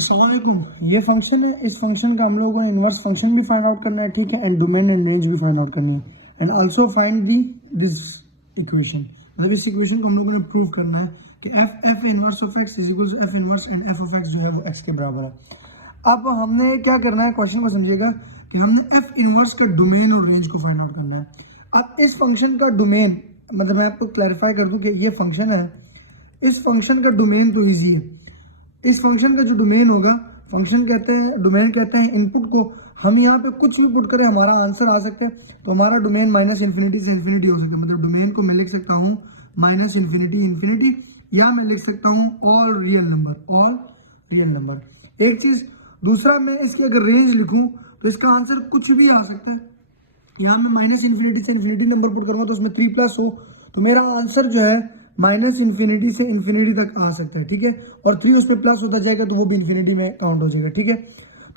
अस्सलाम वालेकुम। ये फंक्शन है, इस फंक्शन का हम लोगों ने इन्वर्स फंक्शन भी फाइंड आउट करना है, ठीक है, एंड डोमेन एंड रेंज भी फाइंड आउट करनी है, and also find the this equation. मतलब इस इक्वेशन को हम लोगों ने प्रूव करना है कि f inverse of x is equal to f inverse and f of x जो है वो एक्स के बराबर है। अब हमने क्या करना है, क्वेश्चन को समझिएगा कि हमने एफ इनवर्स का डोमेन और रेंज को फाइंड आउट करना है। अब इस फंक्शन का डोमेन, मतलब मैं आपको क्लैरिफाई कर दूं कि ये फंक्शन है, इस फंक्शन का डोमेन तो ईजी है। इस फंक्शन का जो डोमेन होगा, फंक्शन कहते हैं, डोमेन कहते हैं इनपुट को। हम यहाँ पे कुछ भी पुट करें हमारा आंसर आ सकता है, तो हमारा डोमेन माइनस इन्फिनिटी से इन्फिनिटी हो सकता है। मतलब डोमेन को मैं लिख सकता हूँ माइनस इन्फिनिटी इन्फिनिटी, या मैं लिख सकता हूँ ऑल रियल नंबर। एक चीज, दूसरा मैं इसकी अगर रेंज लिखूं तो इसका आंसर कुछ भी आ सकता है। यहाँ मैं माइनस इन्फिनिटी से इन्फिनिटी नंबर पुट करूंगा तो उसमें 3+ हो, तो मेरा आंसर जो है माइनस इन्फिनिटी से इन्फिनिटी तक आ सकता है, ठीक है। और 3 उसमें प्लस होता जाएगा तो वो भी इन्फिनिटी में काउंट हो जाएगा, ठीक है।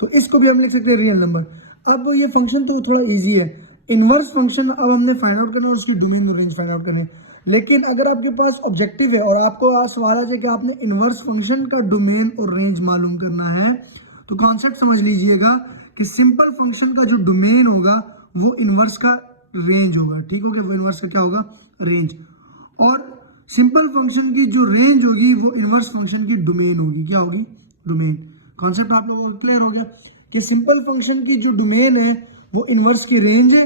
तो इसको भी हम लिख सकते हैं रियल नंबर। अब ये फंक्शन तो थोड़ा इजी है, इनवर्स फंक्शन अब हमने फाइंड आउट करना है, उसकी डोमेन और रेंज फाइंड आउट करनी है। लेकिन अगर आपके पास ऑब्जेक्टिव है और आपको आज सवाल है कि आपने इनवर्स फंक्शन का डोमेन और रेंज मालूम करना है, तो कॉन्सेप्ट समझ लीजिएगा कि सिंपल फंक्शन का जो डोमेन होगा वो इनवर्स का रेंज होगा, ठीक हो गया। वो इनवर्स का क्या होगा, रेंज। और सिंपल फंक्शन की जो रेंज होगी वो इनवर्स फंक्शन की डोमेन होगी। क्या होगी, डोमेन। कॉन्सेप्ट आप लोगों को क्लियर हो गया कि सिंपल फंक्शन की जो डोमेन है वो इनवर्स की रेंज है,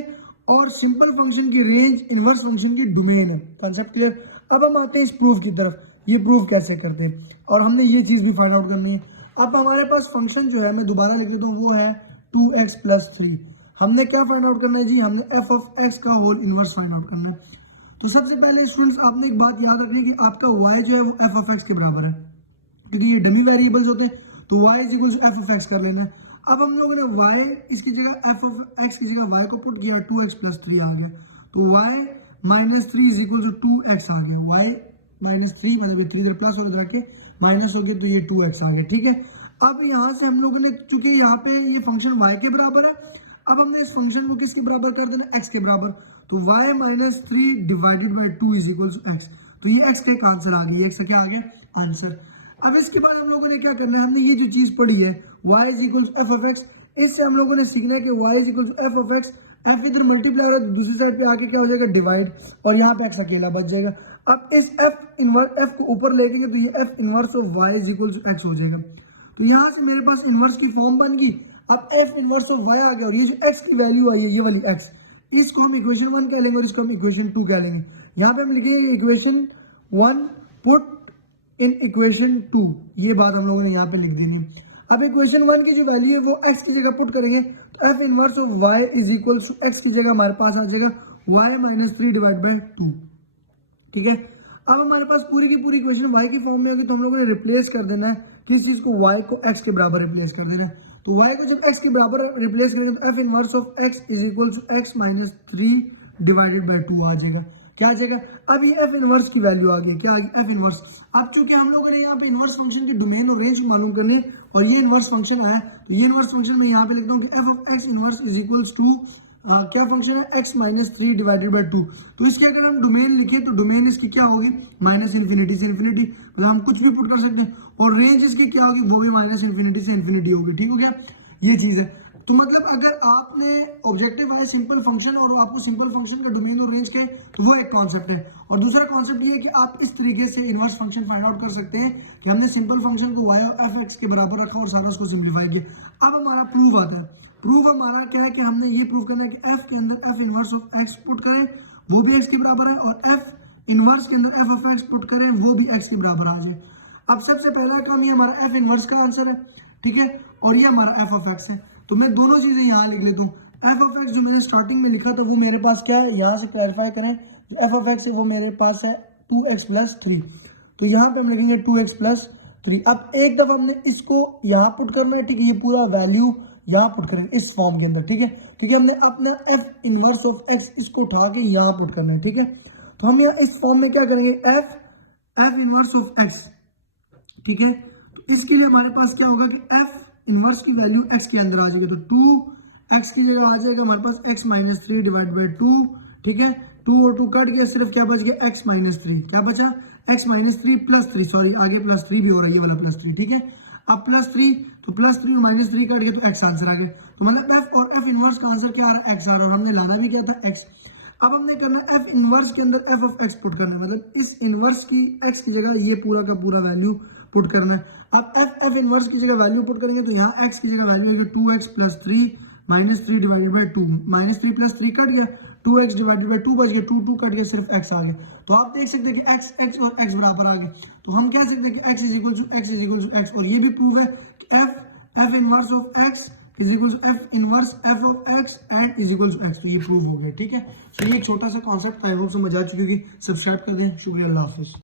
और सिंपल फंक्शन की रेंज इनवर्स फंक्शन की डोमेन है। Concept clear. अब हम आते हैं इस प्रूफ की तरफ, ये प्रूफ कैसे करते हैं, और हमने ये चीज भी फाइंड आउट करनी है। अब हमारे पास फंक्शन जो है, मैं दोबारा लिख लेता हूँ, वो है 2x+3। हमने क्या फाइंड आउट करना है जी, हमने एफ ऑफ एक्स का होल इनवर्स फाइंड आउट करना है। तो सबसे पहले स्टूडेंट्स आपने एक बात याद रखनी है कि आपका y जो है वो एफ ऑफ एक्स के बराबर है, क्योंकि ये डमी वेरिएबल्स होते हैं, तो y is equal to f of x कर लेना है। अब हम लोगों ने y इसकी जगह एफ ऑफ एक्स की जगह y को पुट किया, 2x+3 आ गया, तो y -3 is equal to 2x आ गया। y -3 मतलब 3 इधर प्लस और इधर के माइनस हो गया, तो ये 2x आ गया, ठीक है। अब यहाँ से हम लोगों ने, चूंकि यहाँ पे ये फंक्शन y के बराबर है, अब हमने इस फंक्शन को किसके बराबर कर देना, x के बराबर। तो y -3 divided by 2 is equal to x, तो ये x का एक आंसर आ गया, x का क्या आ गया, आंसर। अब इसके बाद हम लोगों ने क्या करना है, हमने ये जो चीज पढ़ी है y is equal to f of x, इससे हम लोगों ने सीखना है कि y is equal to f of x. F इधर मल्टीप्लाई हो, दूसरी साइड पे आके क्या हो जाएगा, डिवाइड, और यहाँ पे x अकेला बच जाएगा। अब इस एफ को ऊपर ले जाएंगे तो ये F inverse of y is equal to x हो जाएगा। तो यहाँ से मेरे पास इनवर्स की फॉर्म बन गई। अब एफ इनवर्स ऑफ y आ गया, और ये जो x की वैल्यू आई है, ये वाली x, इसको हम इक्वेशन 1 कह लेंगे और इसको हम इक्वेशन 2 कह लेंगे। यहाँ पे हम लिखेंगे इक्वेशन 1 पुट इन इक्वेशन 2, ये बात हम लोगों ने यहाँ पे लिख देनी। अब इक्वेशन 1 की जो वैल्यू है वो x की जगह पुट करेंगे, तो F inverse of y is equal to x की जगह हमारे पास आ जाएगा y -3 डिवाइड बाई 2, ठीक है। अब हमारे पास पूरी की पूरी इक्वेशन y की फॉर्म में होगी, तो हम लोगों ने रिप्लेस कर देना है किस चीज को, y को x के बराबर रिप्लेस कर देना है। तो y को जब x के बराबर रिप्लेस करेंगे तो F inverse of x is equal to x -3 divided by 2 आ जाएगा। क्या आ जाएगा, अब ये एफ इनवर्स की वैल्यू आ गई, क्या आ गई, एफ इनवर्स। अब चूंकि हम लोगों ने यहाँ पे इनवर्स फंक्शन की डोमेन और रेंज मालूम करनी है, और ये इनवर्स फंक्शन आया, तो ये इनवर्स फंक्शन मैं यहाँ पे लिखता हूँ कि F of X inverse is equals to क्या फंक्शन है, x -3 डिवाइडेड बाई 2। तो इसके अगर हम डोमेन लिखें तो डोमेन इसकी क्या होगी, माइनस इन्फिनिटी से इन्फिनिटी, मतलब हम कुछ भी पुट कर सकते हैं, और रेंज इसकी क्या होगी, वो भी माइनस इन्फिनिटी से इन्फिनिटी होगी, ठीक हो गया, ये चीज है। तो मतलब अगर आपने ऑब्जेक्टिव है सिंपल फंक्शन और आपको सिंपल फंक्शन का डोमेन और रेंज के, तो वो एक कॉन्सेप्ट है। और दूसरा कॉन्सेप्ट ये है कि आप इस तरीके से इनवर्स फंक्शन फाइंड आउट कर सकते हैं कि हमने सिंपल फंक्शन को y एफ एक्स के बराबर रखा और सारा उसको सिंप्लीफाई किया। अब हमारा प्रूफ आता है। प्रूफ हमारा क्या है कि हमने ये प्रूफ करना है कि f के अंदर f inverse of x put करें, वो भी x के बराबर है, और f इनवर्स के अंदर f ऑफ x पुट करें, वो भी x के बराबर आ जाए। अब सबसे पहला काम, ये हमारा f इनवर्स का आंसर है, ठीक है, और ये हमारा f ऑफ x है। तो मैं दोनों चीजें यहाँ लिख लेता हूँ। f ऑफ x जो मैंने स्टार्टिंग में लिखा था वो मेरे पास क्या है, यहाँ से क्लैरिफाई करें, जो f ऑफ x है वो मेरे पास है 2x+3, तो यहाँ पे हम लिखेंगे 2x+3। अब एक दफा हमने इसको यहाँ पुट करना है, ठीक है, ये पूरा वैल्यू यहाँ पुट करेंगे इस फॉर्म के अंदर, ठीक है, ठीक है। हमने अपना एफ इनवर्स ऑफ एक्स इसको उठा के यहाँ पुट करना है, ठीक है। तो हम यहाँ इस फॉर्म में क्या करेंगे, एफ इनवर्स ऑफ एक्स, ठीक है। तो इसके लिए हमारे पास क्या होगा कि एफ इनवर्स की वैल्यू एक्स के अंदर आ जाएगी, तो 2x की जगह आ जाएगा हमारे पास x -3 डिवाइड बाई 2, ठीक है। 2 और 2 कट गया, सिर्फ क्या बच गया, x -3, क्या बचा, x -3 +3, सॉरी आगे +3 भी हो रहा है, ये वाला +3, ठीक है। अब +3, तो +3 और -3 कट गया तो x आंसर आ गया। तो मतलब f और f इनवर्स का आंसर क्या आ रहा है, x आ रहा है, और हमने लाना भी क्या था, x। अब हमने करना f इनवर्स के अंदर f ऑफ x पुट करना है, मतलब इस इनवर्स की x की जगह ये पूरा का पूरा वैल्यू पुट करना है। अब f इनवर्स की जगह वैल्यू पुट करेंगे तो यहाँ x की जगह वैल्यू आएगी 2x + 3 -3 डिवाइडेड बाई 2, -3 + 3 कट गया, 2x डिवाइडेड बाई 2 बच गया, 2 कट गया, सिर्फ x आ गया। तो आप देख सकते हैं कि x और x बराबर आ गए। तो हम कह सकते हैं कि x = x, और ये भी प्रूव है कि f inverse of x = f inverse f of x and = x। तो ये प्रूव हो गया, ठीक है। तो ये एक छोटा सा कॉन्सेप्ट आई होप समझ आ चुकी होगी। सब्सक्राइब कर दें, शुक्रिया, अल्लाह हाफिज।